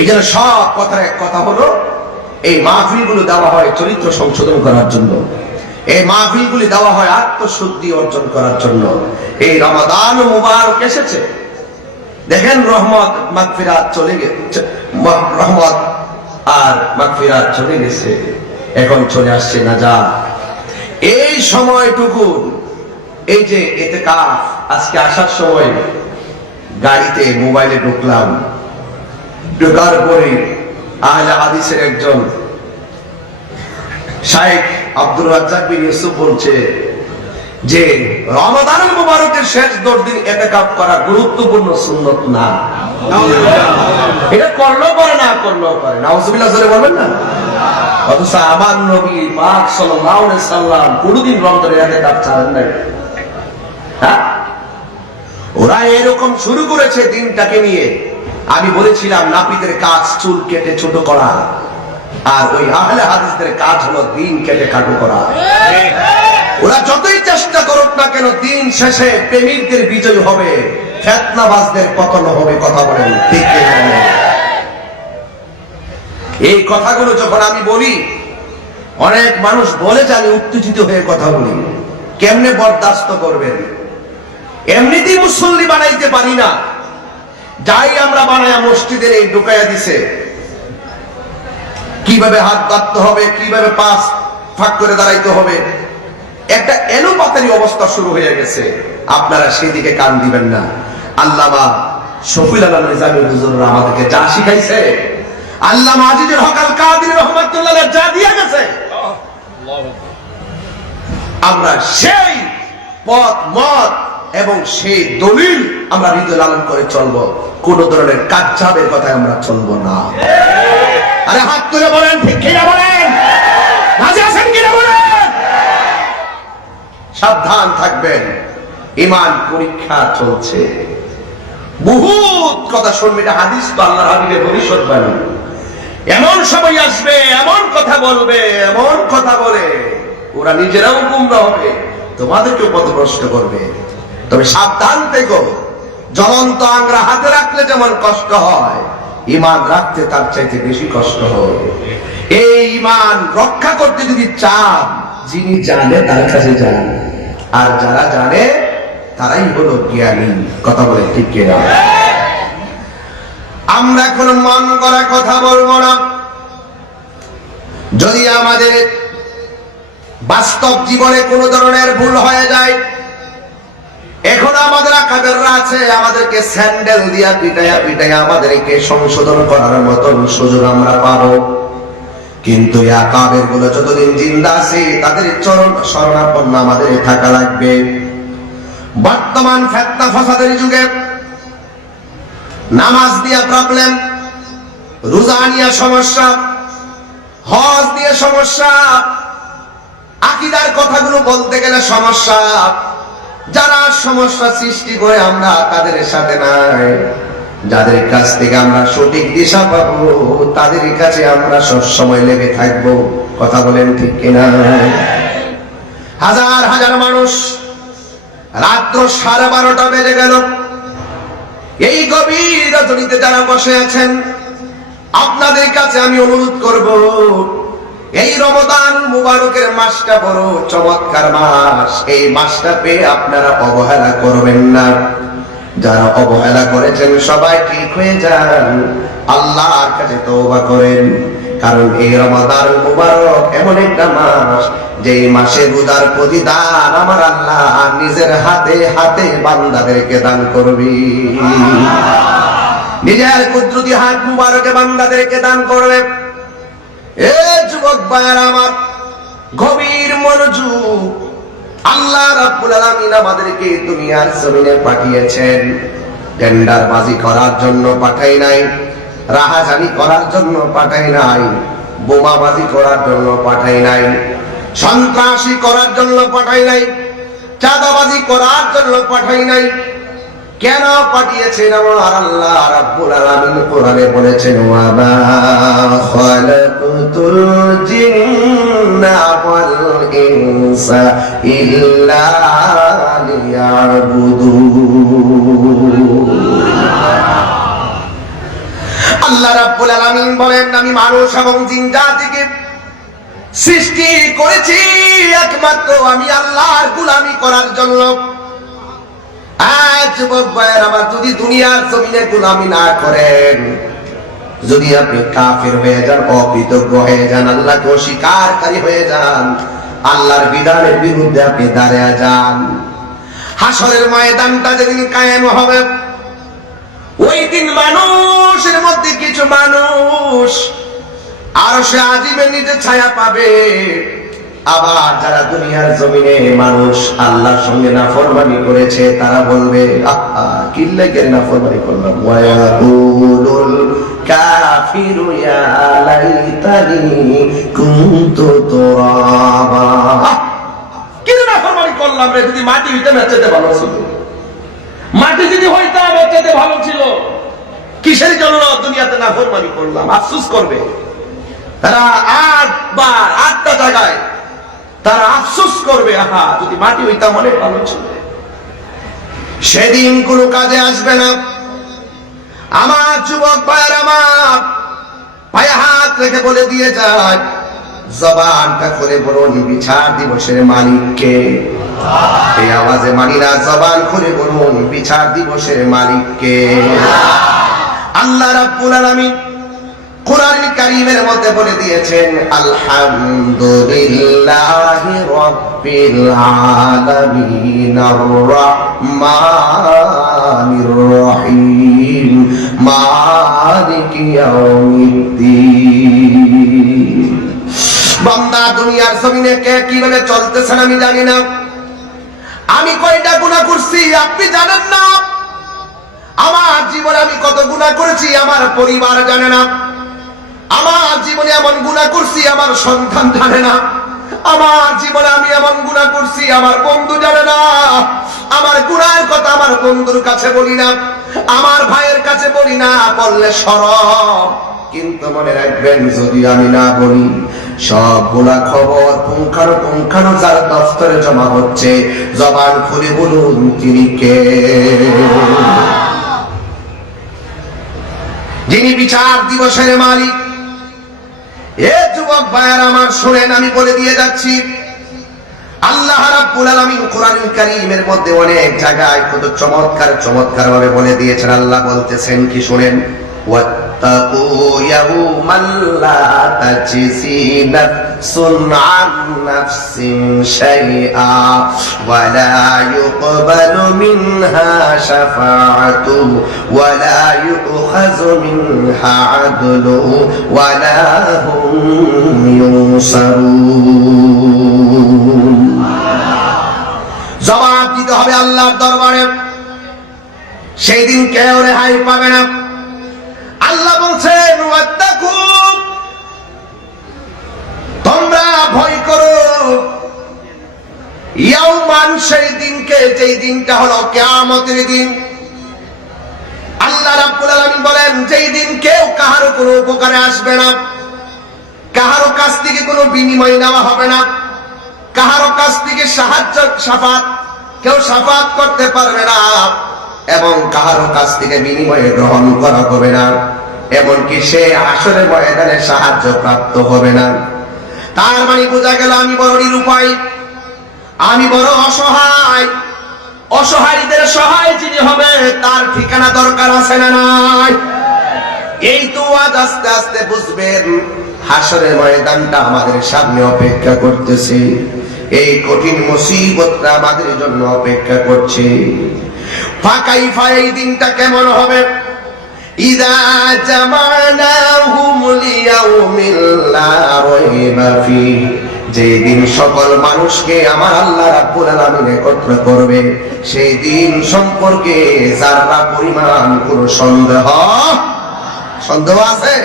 এই জন্য সব কথার এক কথা হলো, এই মাহফিলগুলো দেওয়া হয় চরিত্র সংশোধন করার জন্য, এই মাহফিলগুলি দেওয়া হয় আত্মশুদ্ধি অর্জন করার জন্য। এই রমাদান মুবারক এসেছে, দেখেন রহমত মাগফিরাত চলে গেছে, রহমত আর মাগফিরাত চলে গেছে, এখন চলে আসছে নাজাত। এই সময়টুকু, এই যে ইতিকাফ, আজকে আসার সময় গাড়িতে মোবাইলে ঢুকলাম, ঢোকার পরে আহলে হাদিসের একজন শাইখ আব্দুর রাজ্জাক বিন ইউসুফ বলছে যে রমাদানুল মুবারকের শেষ 10 দিন ইতিকাফ করা গুরুত্বপূর্ণ সুন্নাত না। এটা করলেও করে, না করলেও করে, নাউজুবিল্লাহ জোরে বলবেন না। অথচ আমার নবী পাক সাল্লাল্লাহু আলাইহি সাল্লাম কোনদিন রমজানের ইতিকাফ ছাড়েন নাই। হ্যাঁ, ওরা এরকম শুরু করেছে দিনটাকে নিয়ে। আমি বলেছিলাম নাপিতের কাজ চুল কেটে ছোট করা, আর ওই আহলে হাদিসদের কাজ হলো দিন কেটে খাটো করা। ওরা যতই চেষ্টা করুক না কেন, দিন শেষে প্রেমিকদের বিজয় হবে, ফিতনাবাজদের পতন হবে। কথা বলেন ঠিক কিনা? এই কথাগুলো যখন আমি বলি, অনেক মানুষ বলে যে আমি উত্তেজিত হয়ে কথা বলি। কেমনে বরদাস্ত করবেন? এমনিতেই মুসল্লি বানাইতে পারি না, যাই আমরা বানায়া মসজিদের এই ঢুকাইয়া দিছে। কিভাবে হাত বাঁধতে হবে, কিভাবে পাঁচ ফাঁক করে দাঁড়াইতে হবে, একটা এলোপাতারি অবস্থা শুরু হয়ে গেছে। আপনারা সেদিকে কান দিবেন না। আল্লামা শফিউল আলম নিজামী হুজুররা আমাদেরকে যা শিখাইছে, আল্লামা আজিজুল হক আল কাদির রাহমাতুল্লাহ আলাইহি যা দিয়ে গেছে, আমরা সেই পথ মত এবং সেই দলিল আমরা হৃদয় লালন করে চলবো। কোন ধরনের কাচ্চাবের কথায় আমরা চলবো না। আরে হাত তুলে বলেন ঠিক কিনা বলেন, রাজি আছেন কিনা বলেন। সাবধান থাকবেন, ঈমান পরীক্ষা চলছে। বহুত কথা শুনবেন, হাদিস তো আল্লাহর হাবিবের ভবিষ্যৎবাণী। এমন সময় আসবে, এমন কথা বলবে, এমন কথা বলে ওরা নিজেরাও গুমরাহ হবে, তোমাদেরকেও পথভ্রষ্ট করবে। তবে সাবধান থেকো। জ্বলন্ত আংরা হাতে রাখলে যেমন কষ্ট হয়, ঈমান রাখতে তার চাইতে বেশি কষ্ট হয়। এই ঈমান রক্ষা করতে যদি চান, যিনি জানে তার কাছে যান, আর যারা জানে তারাই হলো জ্ঞানী। কথা বলে ঠিক কিনা? আমরা কোন মন করা কথা বলবো না। যদি আমাদের বাস্তব জীবনে কোন ধরনের ভুল হয়ে যায়, এখন আমাদের আকাবেররা আছে, আমাদেরকে স্যান্ডেল দিয়া পিটাইয়া পিটাইয়া আমাদেরকে সংশোধন করার মতন সুযোগ আমরা পাবো। কিন্তু আকাবের গুলো যতদিন জিন্দা আছে, তাদের চরণ শরণাপন্ন আমাদের থাকা লাগবে। বর্তমান ফিতনা ফাসাদের যুগে নামাজ দিয়া প্রবলেম, রোজা নিয়ে সমস্যা, হজ দিয়ে সমস্যা, আকীদার কথাগুলো বলতে গেলে সমস্যা। যারা সমস্যা সৃষ্টি করে আমরা তাদের সাথে নাই, যাদের কাছ থেকে আমরা সঠিক দিশা পাবো তাদের কাছে আমরা সব সময় লেগে থাকবো। কথা বলেন ঠিক কিনা? হাজার হাজার মানুষ, রাত্র 12:30 বেজে গেল, এই গভীর রজনীতে যারা বসে আছেন, আপনাদের কাছে আমি অনুরোধ করব, এই রমাদান মুবারকের মাসটা বড় চমৎকার মাস। এই মাসটা পেয়ে আপনারা অবহেলা করবেন না। যারা অবহেলা করেছেন সবাই ঠিক হয়ে যান, আল্লাহর কাছে তওবা করেন। কারণ এই রমাদান মুবারক এমন একটা মাস, যেই মাসে রোজার প্রতিদান আমার আল্লাহ নিজের হাতে হাতে বান্দাদেরকে দান করবে। নিজের কুদরতি হাত মুবারকে বান্দাদেরকে দান করবে। এ যুবক ভাইয়েরা আমার, গভীর মনোযোগ। আল্লাহ রাব্বুল আলামিন আমাদেরকে দুনিয়ার জমিনে পাঠিয়েছেন টেন্ডারবাজি করার জন্য পাঠাই নাই, রাহাজানি করার জন্য পাঠাই নাই, বোমাবাজি করার জন্য পাঠাই নাই, সন্ত্রাসী করার জন্য পাঠাই নাই, চাঁদাবাজি করার জন্য পাঠাই নাই। কেন পাঠিয়েছেন আমার আল্লাহ রাব্বুল আলামিন কোরআনে বলেছেন, ওয়া মা খালাকুতুল জিন্না ওয়াল ইনসা ইল্লা লিয়াবুদুন। আল্লাহ রাব্বুল আলামিন বলেন, আমি মানুষ এবং জিন জাতিকে সৃষ্টি করেছি একমাত্র আমি আল্লাহর গোলামি করার জন্য। আজ যুবক ভাইয়ের আমার, যদি দুনিয়ার জমিনে গোলামি না করেন, যদি আপনি কাফের হয়ে যান, অকৃতজ্ঞ হয়ে যান, আল্লাহকে অস্বীকারী হয়ে যান, আল্লাহর বিধানের বিরুদ্ধে আপনি দাঁড়িয়ে যান, হাসরের ময়দানটা যেদিন কায়েম হবে, ওই দিন মানুষের মধ্যে কিছু মানুষ আরশে আজিমের নিচে ছায়া পাবে। আবার যারা দুনিয়ার জমিনে মানুষ আল্লাহর সঙ্গে নাফরমানি করেছে, তারা বলবে, আহা কি লাগে নাফরমানি করলাম। ওয়ায়াকুলুল কাফিরু ইয়া লাইতানি কুনতু তুরাবা, কি নাফরমানি করলাম রে, যদি মাটি হইতে মেচেতে ভালো ছিল, মাটি যদি হইতাম মেচেতে ভালো ছিল, কিসের জন্য দুনিয়াতে নাফরমানি করলাম, আফসোস করবে তারা। 8টা জায়গায় তারা আফসোস করবে, আহা যদি মাটি হইতাম অনেক ভালো ছিল। সেদিন কোনো কাজে আসবে না। আমার যুবক ভাইয়ের আমার, পায়ে হাত রেখে বলে দিয়ে যায়, জবানটা করে বলুন বিচার দিবসের মালিককে। এই আওয়াজে মানি না, জবান করে বলুন বিচার দিবসের মালিককে। আল্লাহ রাব্বুল আলামিন কোরআন কারীমের মধ্যে বলে দিয়েছেন, আলহামদুলিল্লাহি রাব্বিল আলামিন আর-রাহমানির রহিম মালিকি ইয়াউমিদ্দিন। বান্দা দুনিয়ার জমিনে কে কিভাবে চলতেছেন আমি জানি না, আমি কয়টা গুনাহ করছি আপনি জানেন না, আমার জীবনে আমি কত গুনাহ করেছি আমার পরিবার জানে না, আমার জীবনে এমন গুনাহ করছি আমার সন্তান জানে না, আমার জীবনে আমি এমন গুনাহ করছি আমার বন্ধু জানে না। আমার গুনাহের কথা আমার বন্ধুর কাছে বলি না, আমার ভাইয়ের কাছে বলি না, বললে শরম। কিন্তু মনে রাখবেন, যদি আমি না বলি, সবগুলা খবর পুঙ্খানুপুঙ্খানু যার দফতরে জমা হচ্ছে, জবান খুলে বলুন তিনি কে? যিনি বিচার দিবসের মালিক। এ যুবক ভাইয়ের আমার শুনেন, আমি বলে দিয়ে যাচ্ছি, আল্লাহ রাব্বুল আলামিন কোরআনুল কারীমের মধ্যে অনেক জায়গায় কত চমৎকার চমৎকার ভাবে বলে দিয়েছেন। আল্লাহ বলতেছেন কি শুনেন, ওয়াত্তাকু ইয়াওমান লা তাজজি নাফসুন আন নাফসিন শাইআ ওয়া লা ইউকবালু মিনহা শাফাআতুন ওয়া লা ইউখাযু মিনহা আদলুন ওয়া লা হুম ইউনসারুন। জবাব দিতে হবে আল্লাহর দরবারে, সেই দিন কেউ রেহাই পাবে না। আল্লাহ বলছেন, ওয়াত্তাকু, তোমরা ভয় করো, ইয়াওমান, সেই দিনকে, যেই দিনটা হলো কিয়ামতের দিন। আল্লাহ রাব্বুল আলামিন বলেন, যেই দিন কেউ কাহারো কোনো উপকারে আসবে না, কাহারো কাছ থেকে কোনো বিনিময় নেওয়া হবে না, কাহারো কাছ থেকে সাহায্য শাফাত কেউ শাফাত করতে পারবে না, এবং কাহারো কাছ থেকে বিনিময়ে গ্রহণ করা হবে না, এমনকি সে হাসরের ময়দানে সাহায্য প্রাপ্ত হবে না। তার মানে বোঝা গেল আমি বড় নিরুপায়, আমি বড় অসহায়। অসহায়ীদের সহায় যিনি হবে তার ঠিকানা দরকার আছে না নাই? এই তো আজ আস্তে আস্তে বুঝবেন, হাসরের ময়দানটা আমাদের সামনে অপেক্ষা করতেছে, এই কঠিন মুসিবতটা আমাদের জন্য অপেক্ষা করছে। ফাকাইফা, এই দিনটা কেমন হবে? ইযা জামানাহুম লিয়াউমিল লা রাইবা ফিহি, যেই দিন সকল মানুষকে আমার আল্লাহ রাব্বুল আলামিন একত্র করবে, সেই দিন সম্পর্কে যারা পরিমাণ কোনো সন্দেহ আছে?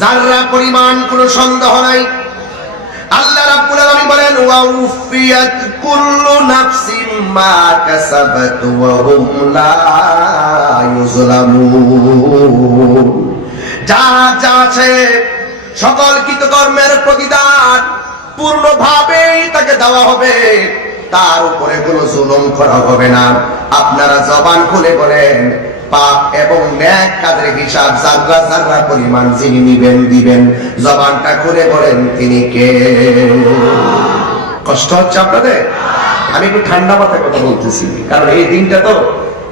যারা পরিমাণ কোনো সন্দেহ নাই। আল্লাহ রাব্বুল আলামিন বলেন, ওয়া উফিয়াত কুল্লু নাফসিন মা কাসাবাত ওয়া হুম লা ইউযলামুন। যা যা আছে সকল কৃতকর্মের প্রতিদান পূর্ণভাবেই তাকে দেওয়া হবে, তার উপরে কোনো জুলুম করা হবে না। আপনারা জবান খুলে বলেন, পাপ এবং ন্যাক কাজের হিসাব যার্রা যার্রা পরিমাণ যিনি নিবেন দিবেন। জবানটা খুলে বলেন তিনি কে? কষ্ট হচ্ছে আপনাদের? আমি একটু ঠান্ডা মাথায় কথা বলতেছি, কারণ এই দিনটা তো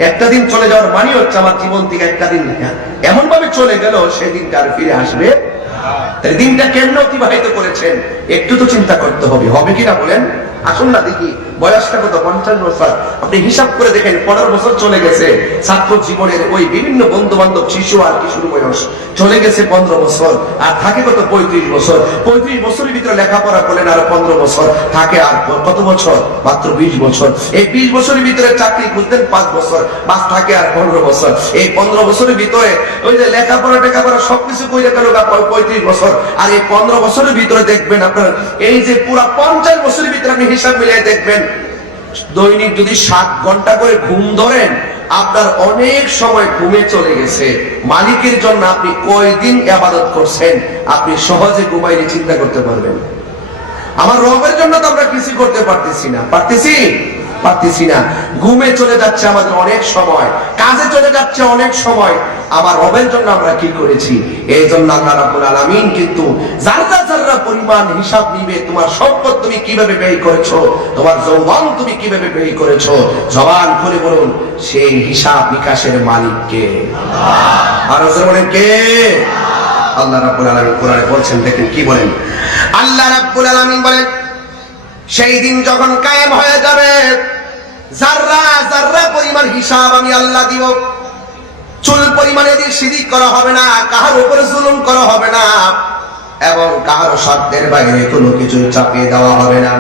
একটা দিন চলে যাওয়ার মানে হচ্ছে আমার জীবন থেকে একটা দিন এমন ভাবে চলে গেল, সেই দিনটা আর ফিরে আসবে। দিনটা কেমন অতিবাহিত করেছেন একটু তো চিন্তা করতে হবে, হবে কিনা বলেন? আসুন না দেখি, বয়সটা কত? 50 বছর। আপনি হিসাব করে দেখেন, 15 বছর চলে গেছে ছাত্র জীবনের, ওই বিভিন্ন বন্ধু বান্ধব, শিশু আর কিশোর বয়স চলে গেছে 15 বছর, আর থাকে কত? 35 বছর। 35 বছরের ভিতরে লেখাপড়া করলেন আর 15 বছর, থাকে আর কত বছর? মাত্র 20 বছর। এই 20 বছরের ভিতরে চাকরি খুঁজতেন 5 বছর, বাস থাকে আর 15 বছর। এই 15 বছরের ভিতরে ওই যে লেখাপড়া টেখাপড়া সবকিছু কইরা গেল 35 বছর। আর এই 15 বছরের ভিতরে দেখবেন আপনার এই যে পুরা 50 বছরের ভিতরে আপনি হিসাব মিলিয়ে দেখবেন, দৈনিক যদি 7 ঘন্টা করে ঘুম ধরেন, আপনার অনেক সময় ঘুমে চলে গেছে। মালিকের জন্য আপনি কয়দিন ইবাদত করছেন আপনি সহজে ঘুমাইলে চিন্তা করতে পারবেন। আমার রবের জন্য তো আমরা কিছু করতে পারতেছি না, পারতেছি না। ঘুমে চলে যাচ্ছে আমাদের অনেক সময়, কাজে চলে যাচ্ছে অনেক সময়। আমার রবের জন্য আমরা কি করেছি? এই জন্য আল্লাহ রাব্বুল আলামিন কিন্তু যাররা যাররা পরিমাণ হিসাব নিবে। তোমার সম্পদ তুমি কিভাবে ব্যয় করেছো, তোমার যৌবন তুমি কিভাবে ব্যয় করেছো, জবান খুলে বলুন সেই হিসাব নিকাশের মালিক কে? আল্লাহ। আর রাসূল বলেন কে? আল্লাহ রাব্বুল আলামিন কোরআনে বলছেন, দেখেন কি বলেন। আল্লাহ রাব্বুল আলামিন বলেন, সেই দিন যখন কায়েম হয়ে যাবে, যাররা যাররা পরিমাণ হিসাব আমি আল্লাহ দিব। চুল পরিমাণে দিয়ে শিরিক করা হবে না, কাহার উপরে জুলুম করা হবে না, এবং কাহার শর্তের বাইরে কোনো কিছু চাপিয়ে দেওয়া হবে না।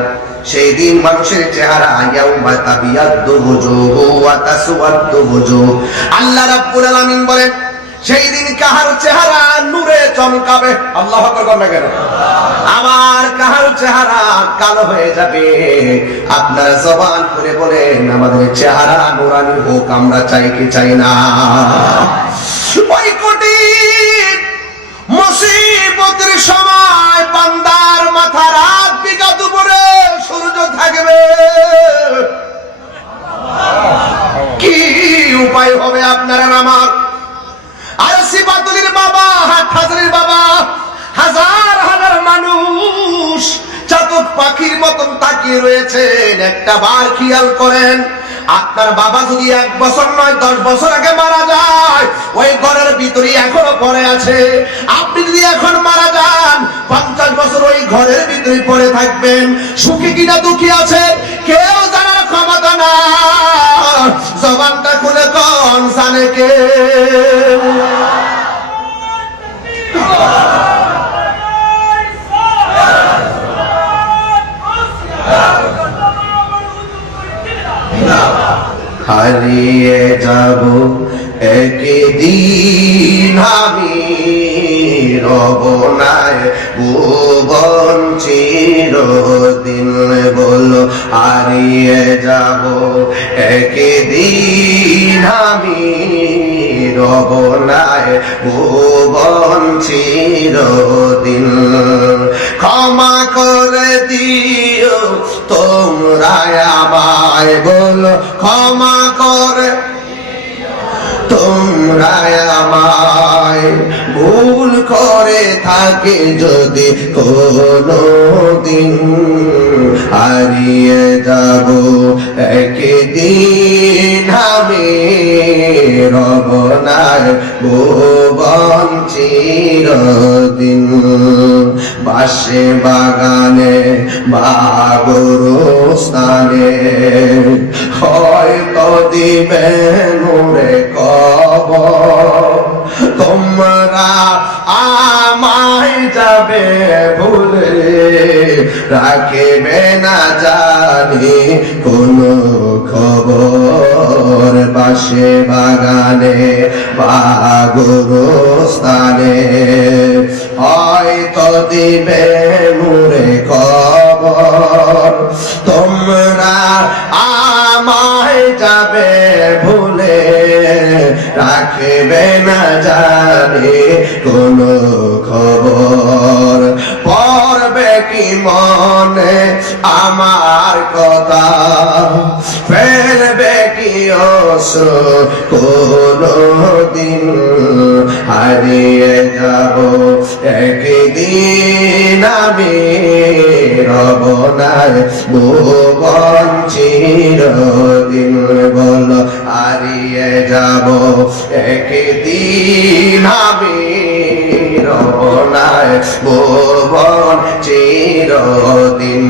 সেই দিন মানুষের চেহারা ইয়াউমা তাবিয়াদ্দু ওয়াজুহু ওয়া তাসওয়াদ্দু ওয়াজুহ। আল্লাহ রাব্বুল আলামিন বলেন, সেই দিন কাহার চেহারা নূরে চমকাবে, আল্লাহু আকবার বলেন কেন? আবার কাহার চেহারা কালো হয়ে যাবে। আপনারা জবান করে বলেন, আমাদের চেহারা নূরানি হোক, আমরা চাই কি চাই না? ওই কঠিন মুসিবতের সময় বান্দার মাথা রাত বিগত উপরে সূর্য থাকবে, কি উপায় হবে আপনারা আমার? আর সিবাতুলির বাবা, হাটহাজারির বাবা, হাজার হাজার মানুষ চাতক পাখির মতন তাকিয়ে রয়েছেন। একটা বার খেয়াল করেন, আপনার বাবা যদি 1 বছর নয় 10 বছর আগে মারা যায়, ওই ঘরের ভিতরে এখনো পড়ে আছে। আপনি যদি এখন মারা যান, 50 বছর ওই ঘরের ভিতরে পড়ে থাকবেন। সুখী কিনা দুঃখী আছে কেউ জানার ক্ষমতা না। জবানটা খুলে কোন জানে কে? হারিয়ে যাব একদিন আমি, রব নাই ভুবন চিরদিন। বলো হারিয়ে যাব একদিন আমি, রব নাই ভুবন চিরদিন। ক্ষমা করে দিও তোমরা আমায়, বলো ক্ষমা করে তোমরা আমায়। ভুল করে থাকে যদি কোনো দিন, হারিয়ে যাব একদিন আমি, রব নাই ভুবন চিরদিন। বাসে বাগানে বা গোরস্থানে হয়তো দিবে নূরে কবর। তোমরা আমায় যাবে ভুলে, রাখবে না জানি কোনো খবর। বাসে বাগানে বা গোরস্থানে হয়তো দিবে নূরে কবর। তোমরা আমায় যাবে ভুলে, রাখবে না জানি কোনো খবর। পড়বে কি মনে আমার কথা, ফেলবে কি অশ্রু কোনদিন, হারিয়ে যাব একদিন আমি, রব নাই ভুবন চিরদিন। বলো হারিয়ে যাব একদিন আমি, রব নাই ভুবন চিরদিন।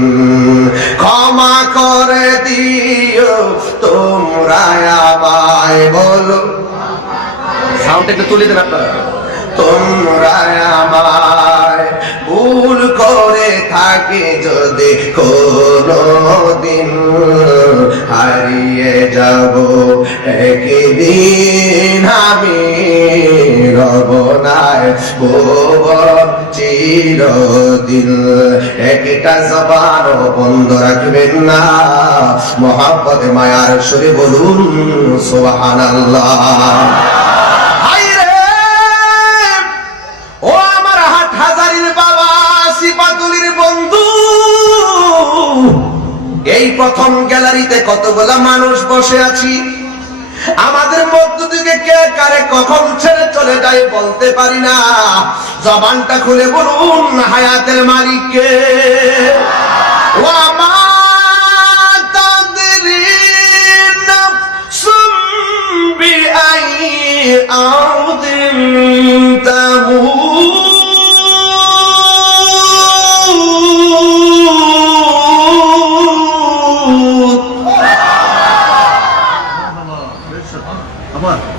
ক্ষমা করে দিও তোমরা আমায়, বলো সাউন্ড একটু তুলে দেন আপনারা। তোমরা আমায় ভুল করে থাকি যদি কোনদিন, হারিয়ে যাব একদিন আমি, রব নাই ভুবন চিরদিন। একটা জবান বন্ধ রাখবেন না, মহব্বতে মায়ার সুরে বলুন সুবহানাল্লাহ। এই প্রথম গ্যালারিতে কতগুলা মানুষ বসে আছি, আমাদের মধ্য থেকে কে কারে কখন ছেড়ে চলে যায় বলতে পারি না। জবানটা খুলে বলুন হায়াতের মালিক কে। ও আমার তাদরিন নাফসুম বিআই আরদিন তামুত,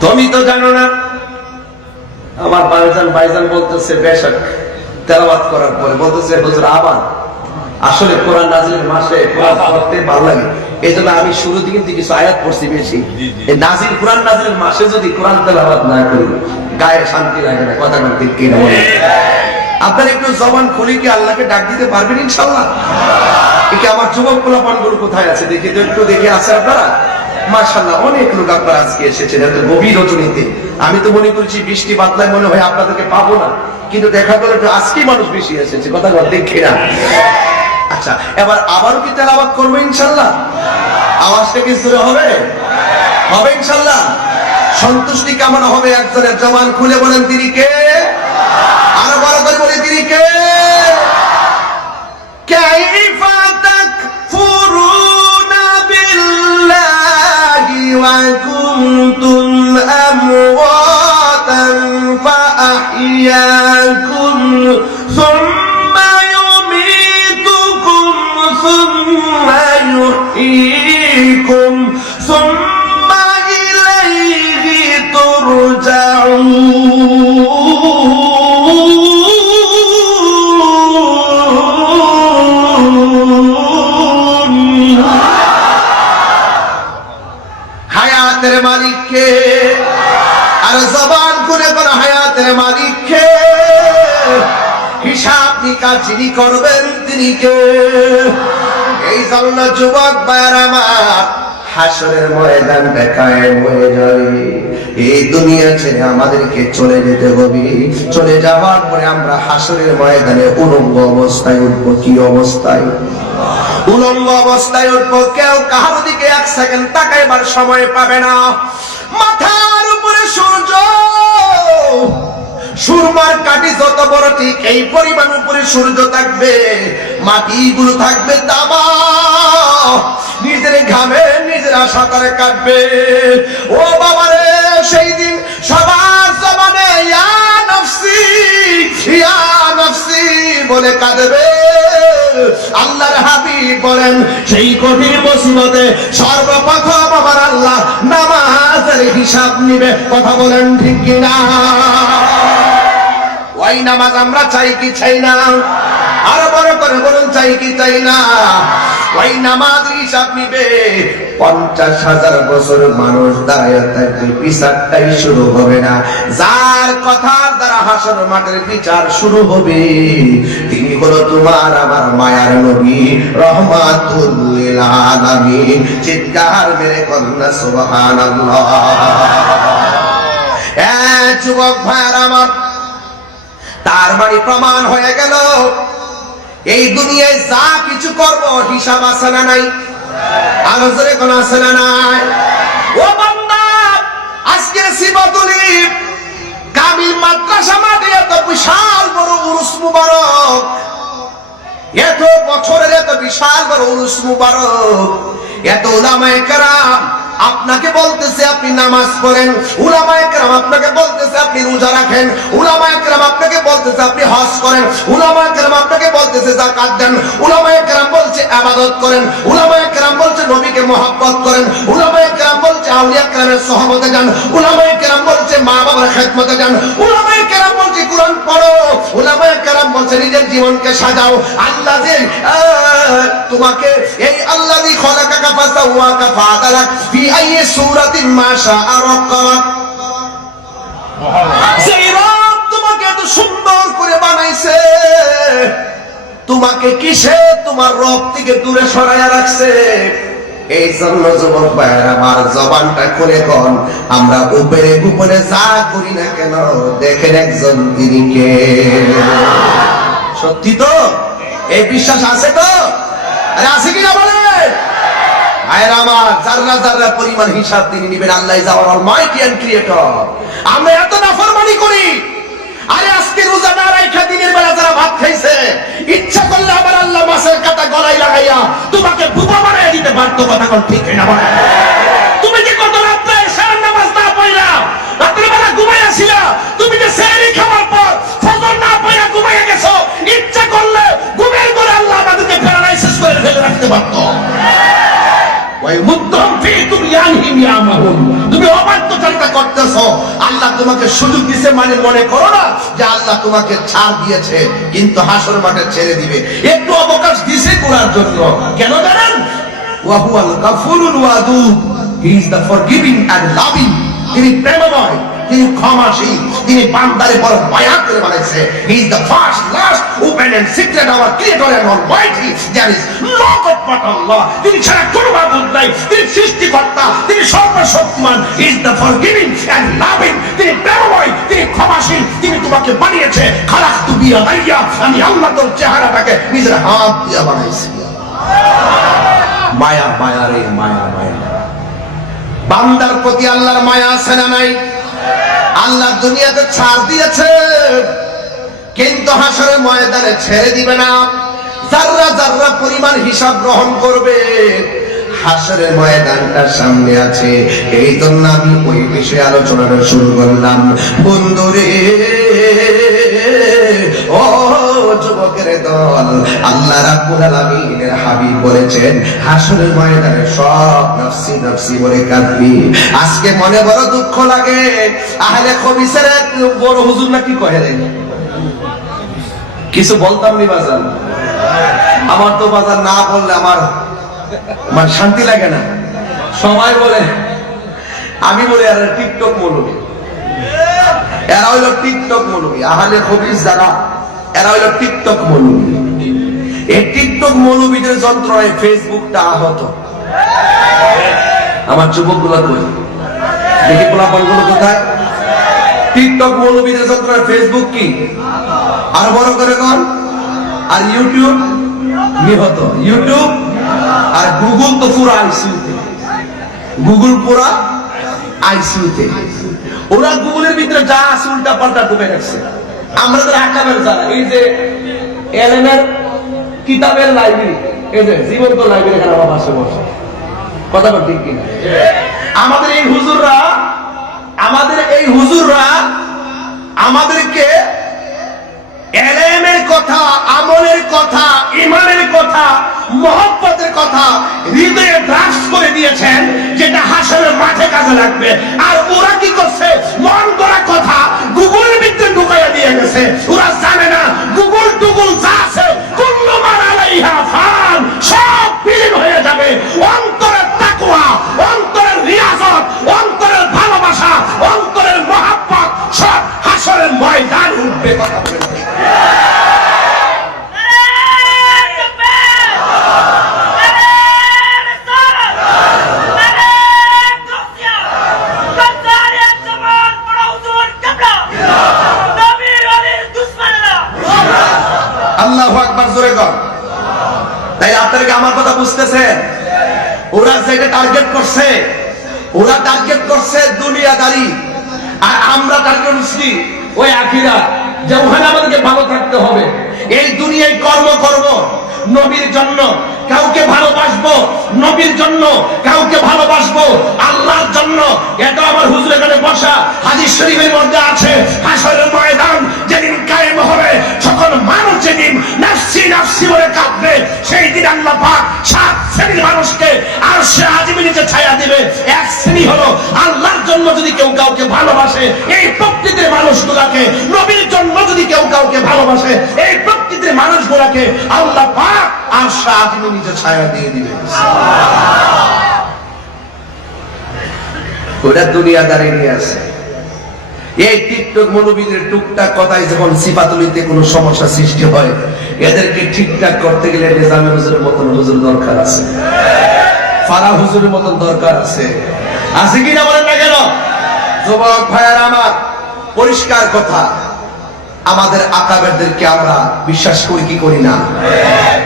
তুমি তো জানো না। আমার ভাইজান বলতেছে বেশক তেলাওয়াত করার পরে বলতেছে হুজুর আবার আসলে কোরআন নাজিলের মাসে কোরআন পড়তে ভালো লাগে, এই জন্য আমি শুরু থেকে কিছু আয়াত পড়ছি বেশি। এই নাজিল কোরআন নাজিলের মাসে যদি কোরআন তেলাওয়াত না করি গায়ে শান্তি লাগে না। কথা বলতে কি না বলে আপনার একটু জবান খুলে কি আল্লাহকে ডাক দিতে পারবেন ইনশাআল্লাহ? একে আমার যুবক পোলাপানগুলো কোথায় আছে দেখি তো, একটু দেখে আছে আপনারা? মাশাআল্লাহ অনেক লোক আপনারা আজকে এসেছেন এত গভীর রজনীতে। আমি তো মনে করছি বৃষ্টি বাদলায় মনে হয় আপনাদেরকে পাবো না, কিন্তু দেখা গেল আজকেই মানুষ বেশি এসেছে। কথা দেখে না। আচ্ছা এবার আবারও কি তেলাওয়াত করবো ইনশাআল্লাহ? আওয়াজটা কি জোরে হবে? হবে ইনশাআল্লাহ। সন্তুষ্টি কামনা হবে একজনের। জবান খুলে বলেন তিনি কে? আরো বড় করে বলে তিনি কে? কাইফা তাকফুরুনা বিল্লাহি ওয়া কুনতুম আমওয়াতান ফাআহইয়াকুম সুম্মা ইউমীতুকুম সুম্মা ইউহয়ীকুম সুম্মা ইলাইহি তুরজাউন। হায়াতের মালিক কে? আর জবান খুলে কোন হায়াতের মালিক কে? হিসাব নিকাশ যিনি করবেন তিনি কে? এই জন্য যুবক ভাইরা আমার হাসরের ময়দান দেখায় হয়ে যায়। এই দুনিয়া ছেড়ে আমাদেরকে চলে যেতে হবে। চলে যাওয়ার পরে আমরা হাসরের ময়দানে উলঙ্গ অবস্থায় উঠবো। কি অবস্থায়? উলঙ্গ অবস্থায় উঠবো। কেউ কাহার দিকে এক সেকেন্ড তাকাইবার সময় পাবে না। মাথার উপরে সূর্য, সুরমার কাঠি যত বড় ঠিক এই পরিমাণ উপরে সূর্য থাকবে। মাটিগুলো থাকবে তামা। নিজের ঘামে নিজের সাঁতারে কাটবে। ও বাবারে সেই দিন সবার জবানে ইয়া নফসি বলে কাঁদবে। আল্লাহর হাবিব বলেন সেই কঠিন মুসিবতে সর্বপ্রথম আমার আল্লাহ নামাজের হিসাব নিবে। কথা বলেন ঠিক কিনা? ওই নামাজ আমরা চাই কি চাই না? আরো বড় করে বলুন চাই কি চাই না? ওই নামাজ হিসাব নিবে। 50,000 বছর মানুষ দাঁড়ায় থাকবে, বিচারটাই শুরু হবে না। যার কথার দ্বারা হাসর মাঠের বিচার শুরু হবে তিনি হলো তোমার আমার মায়ার নবী রহমাতুল লিল আলামিন। চিৎকার মেরে কন্যা সুবহানাল্লাহ। যুবক ভাইয়ার আমার, তার মানে প্রমাণ হয়ে গেল এই দুনিয়ায় যা কিছু করব হিসাব আছে না নাই? আরো জোরে কোন আছে না নাই? ও বান্দা, আজকের সিবাতুলি কামিল মাদ্রাসা মাঠে এত বিশাল বড় উরুস মুবারক, এত বছরের এত বিশাল বড় উরুস মুবারক, এত উলামায়ে কেরাম আপনাকে বলতেছে আপনি নামাজ পড়েন, উলামায়ে কেরাম আপনাকে বলতেছে আপনি রোজা রাখেন, উলামায়ে কেরাম আপনাকে বলতেছে আপনি হজ করেন, উলামায়ে কেরাম আপনাকে বলতেছে যাকাত দেন, উলামায়ে কেরাম বলছে ইবাদত করেন, উলামায়ে কেরাম বলছে নবীকে মহব্বত করেন, উলামায়ে কেরাম বলছে আউলিয়া কেরামের সুহবতে যান, উলামায়ে কেরাম বলছে মা বাবার খেদমতে যান, উলামায়ে কেরাম বলছে কুরআন পড়ো, উলামায়ে কেরাম বলছে নিজের জীবনকে সাজাও। আল্লাহ যে তোমাকে এই আল্লাযী খলাকাকা ফাসাওয়াকা ফাআদালাক ফি আইয়ি সূরাতিন মা শাআ রাক্কাবাক, সেই রব তোমাকে এত সুন্দর করে বানাইছে, তোমাকে কিসে তোমার রব থেকে দূরে সরাইয়া রাখছে? এই জন্য যুবক ভাইরা আমার জবানটা খুলে কোন, আমরা উপরে উপরে যা করি না কেন দেখেন একজন তিনি কে। সত্যি তো? এই বিশ্বাস আছে তো? আরে আছে কিনা বলেন ভাইরা আমার? জাররা জাররা পরিমাণ হিসাব তিনি নেবেন। Allah is our almighty and creator. আমরা এত নাফরমানি করি। আরে আজকে রোজা না রাখা দিনের বেলা যারা ভাত খাইছে, ইচ্ছা করলে আবার আল্লাহ মাছের কাটা গলায় লাগাইয়া তোমাকে বুবা বানাইয়া দিতে পারতো। কথা কোন ঠিক না বলেন? তুমি যে কত রাত্রে এশার নামাজ না পড়লা, রাত্রে বেলা ঘুমাইয়া ছিলা, তুমি যে সেহরি খাওয়ার পর ফজর না পড়া ঘুমাইয়া গেছো, ইচ্ছা করলে ঘুমের ঘরে আল্লাহ আমাদেরকে প্যারালাইসিস করে ফেলে রাখতে পারতো। তুমি অবাধ্যচারিতা করতেছো, আল্লাহ তোমাকে সুযোগ দিয়েছে মানে মনে করো না যে আল্লাহ তোমাকে ছাড় দিয়েছে, কিন্তু হাসর মাঠে ছেড়ে দিবে। একটু অবকাশ দিয়েছে করার জন্য। কেন জানেন? ওয়াহুয়াল গাফুরুল ওয়াদুদ, he is the forgiving and loving. তিনি প্রেমময়, তিনি ক্ষমাশীল, তিনি বান্দারে বড় মায়া করে বানাইছে। He is the first, last, open and secret, our creator and almighty. There is no god but Allah. তিনি ছাড়া কোনো মাবুদ নাই। তিনি সৃষ্টিকর্তা, তিনি সর্বশক্তিমান। He is the forgiving and loving. তিনি প্রেমময়, তিনি ক্ষমাশীল, তিনি তোমাকে বানিয়েছে। খালাকতু বিয়াদাইয়া, আমি আল্লাহ তোর চেহারাটাকে নিজের হাত দিয়ে বানাইছি। মায়া, মায়া রে মায়া, মায়া। বান্দার প্রতি আল্লাহর মায়া আছে না নাই? আল্লাহ দুনিয়াতে ছাড় দিয়েছে, কিন্তু হাসরের ময়দানে ছেড়ে দিবে না। জাররা জাররা পরিমাণ হিসাব গ্রহণ করবে। হাসরের ময়দানটা সামনে আছে, এই জন্য আমি ওই বিষয়ে আলোচনাটা শুরু করলাম। বন্ধুরে, ও যুবকের দল, আল্লাহ রাব্বুল আলামিনের হাবিব বলেছেন হাসরের ময়দানে সব নফসি নফসি বলে কাঁদবি। আজকে মনে বড় দুঃখ লাগে। আহলে খবিসের এক বড় হুজুর না কি কহে রে, কিছু বলতাম নি বাজার, আমার তো বাজার না বললে আমার মানে শান্তি লাগে না। সবাই বলে, আমি বলি আর টিকটক মৌলবী, এরা হইল টিকটক মৌলবী। আহলে খবিস যারা, এরা হইল টিকটক মৌলবী। এই টিকটক মৌলবীদের যন্ত্রণায় ফেসবুকটা আহত। আমার যুবক গুলা কই দেখি, পোলাপান গুলো কোথায়? টিকটক মৌলবীদের যন্ত্রণায় ফেসবুক কি আর বড় করে কর, আর ইউটিউব নিহত। ইউটিউব আর গুগল তো পুরা আইসিইউতে, গুগল পুরা আইসিইউতে। ওরা গুগলের ভিতরে যা আছে উল্টা পাল্টা ঢুকে রাখছে। আমরা তো আকাবের যারা, এই যে এলএমের কিতাবের লাইব্রেরি, এই যে জীবন্ত লাইব্রেরি, এখানে আমার পাশে বসে কথা বল ঠিক কিনা? আমাদের এই হুজুররা, আমাদেরকে এলেমের কথা, আমলের কথা, ঈমানের কথা, মহব্বতের কথা হৃদয়ে ড্রাফট করে দিয়েছেন, যেটা হাসরের মাঠে কাজে লাগবে। আর ওরা কি করছে? মন করা কথা গুগলের ভিতরে ঢুকাইয়া দিয়ে গেছে। ওরা জানে না গুগল টুগল যা আছে কুল্লু মান আলাইহা ফান, সব বিলীন হয়ে যাবে। অন্তরের তাকওয়া, অন্তরের রিয়াজত, অন্তরের ভালোবাসা, অন্তরের মহব্বত সব হাসরের ময়দান উঠবে। কথা বলে আল্লাহু আকবার জোরে জোরে কর। তাই আপনারা কি আমার কথা বুঝতেছেন? ওরা যেটা টার্গেট করছে দুনিয়াদারি, আর আমরা টার্গেট করছি ওই আখিরাত, যে ওখানে আমাদেরকে ভালো থাকতে হবে। এই দুনিয়ায় কর্ম করব, নবীর জন্য কাউকে ভালোবাসবো, নবীর জন্য কাউকে ভালোবাসবো, আল্লাহর জন্য। এটা আমার হুজুর এখানে বসা হাদিস শরীফের মধ্যে আছে, হাশরের ময়দান যেদিন কায়েম হবে, সকল মানুষ যেদিন নাফসি নাফসি বলে কাঁদবে, সেই দিন আল্লাহ পাক 7 শ্রেণীর মানুষকে আরশে আজিমের নিচে ছায়া দিবে। এক শ্রেণী হলো আল্লাহর জন্য যদি কেউ কাউকে ভালোবাসে, এই প্রকৃতির মানুষগুলাকে, নবীর জন্য যদি কেউ কাউকে ভালোবাসে, এই প্রকৃতির মানুষগুলাকে আল্লাহ পাক আরশে আজিমের নিচে ছায়া দিয়ে দিবে। ওরা দুনিয়াদারি নিয়ে আছে। এই টিকটক মৌলবীদের টুকটাক কথায় যখন সিফাতুলিতে কোনো সমস্যা সৃষ্টি হয়, এদেরকে ঠিকঠাক করতে গেলে নিজামী হুজুরের মতন হুজুর দরকার আছে, ফারা হুজুরের মতন দরকার আছে। আছে কিনা বলেন না কেন? যুবক ভাইয়ার আমার, পরিষ্কার কথা, আমাদের আকাবেরদেরকে আমরা বিশ্বাস করি কি করি না?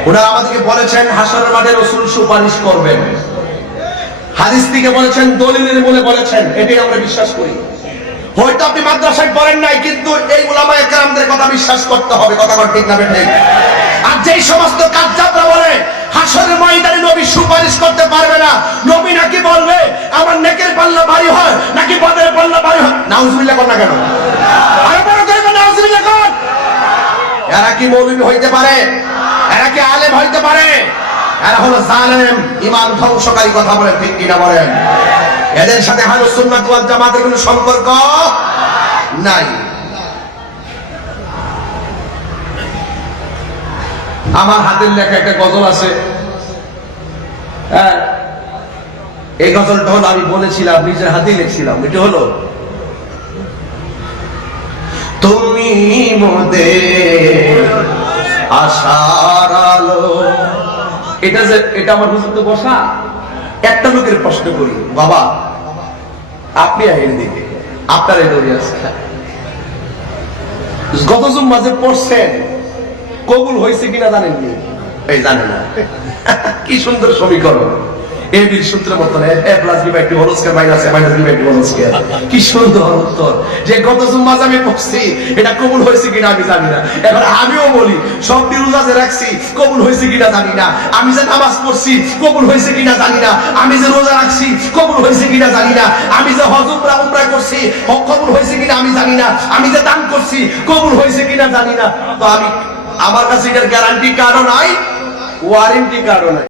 ওনারা আমাদেরকে বলেছেন হাশরের মাঠে রাসূল সুপারিশ করবেন, হাদিস থেকে বলেছেন, দলিলের বলে বলেছেন, এটাই আমরা বিশ্বাস করি। হয়তো আপনি মাদ্রাসায় পড়েন নাই, কিন্তু এই উলামায়ে কেরামদের কথা বিশ্বাস করতে হবে। কথা বল ঠিক না ঠিক? আর যেই সমস্ত কাজ্জাবরা বলে হাশরের ময়দানে নবী সুপারিশ করতে পারবে না, নবী নাকি বলবে আমার নেকের পাল্লা ভারী হয়, নাকি বদের পাল্লা ভারী হয়, নাউজুবিল্লাহ কর না কেন? আরে বড় করে নাউজুবিল্লাহ কর। এরা কি মৌলবী হইতে পারে? এরা কি আলেম হইতে পারে? এরা হলো জালেম, ঈমান ধ্বংসকারী। কথা বলেন ঠিক কিনা বলেন? এদের সাথে আহলুস সুন্নাত ওয়াল জামাতের কোনো সম্পর্ক নাই। আমার হাতের লেখা একটা গজল আছে, এই গজলটা হলো, আমি বলেছিলাম, নিজের হাতেই লিখছিলাম। এটা হলো, তুমি মোদের আশার আলো। এটা আমার হুজুর তো বসা। একটা লোকের প্রশ্ন করি, বাবা আপনি আইন দিকে আপনার এই দৌড়ে আছে, গত জুম্মা যে পড়ছেন কবুল হয়েছে কিনা জানেননি? এই জানে না। কি সুন্দর সমীকরণ, এ বির সূত্রের মতন, A plus B by two whole square minus A minus B by two whole square. কি সুন্দর উত্তর, যে গত জুম্মা আমি পড়ছি, এটা কবুল হয়েছে কিনা আমি জানি না। এখন আমিও বলি, সব রোজা যে রাখছি কবুল হয়েছে কিনা জানি না, আমি যে নামাজ পড়ছি কবুল হয়েছে কিনা জানি না, আমি যে রোজা রাখছি কবুল হয়েছে কিনা জানি না, আমি যে হজ উমরা করছি কবুল হয়েছে কিনা আমি জানি না, আমি যে দান করছি কবুল হয়েছে কিনা জানি না। তো আমার কাছে এটার গ্যারান্টি কারো নাই, ওয়ারেন্টি কারো নাই।